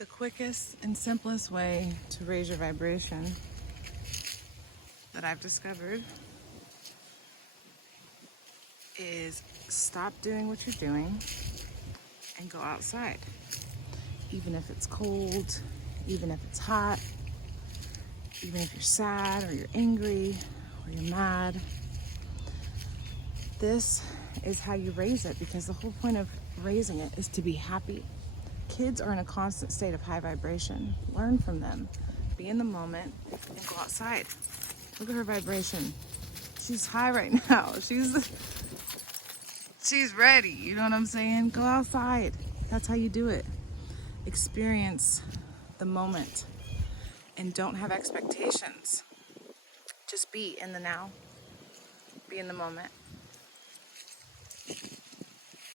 The quickest and simplest way to raise your vibration that I've discovered is stop doing what you're doing and go outside. Even if it's cold, even if it's hot, even if you're sad or you're angry or you're mad. This is how you raise it, because the whole point of raising it is to be happy. Kids are in a constant state of high vibration. Learn from them. Be in the moment and go outside. Look at her vibration. She's high right now. She's ready. You know what I'm saying? Go outside. That's how you do it. Experience the moment and don't have expectations. Just be in the now. Be in the moment.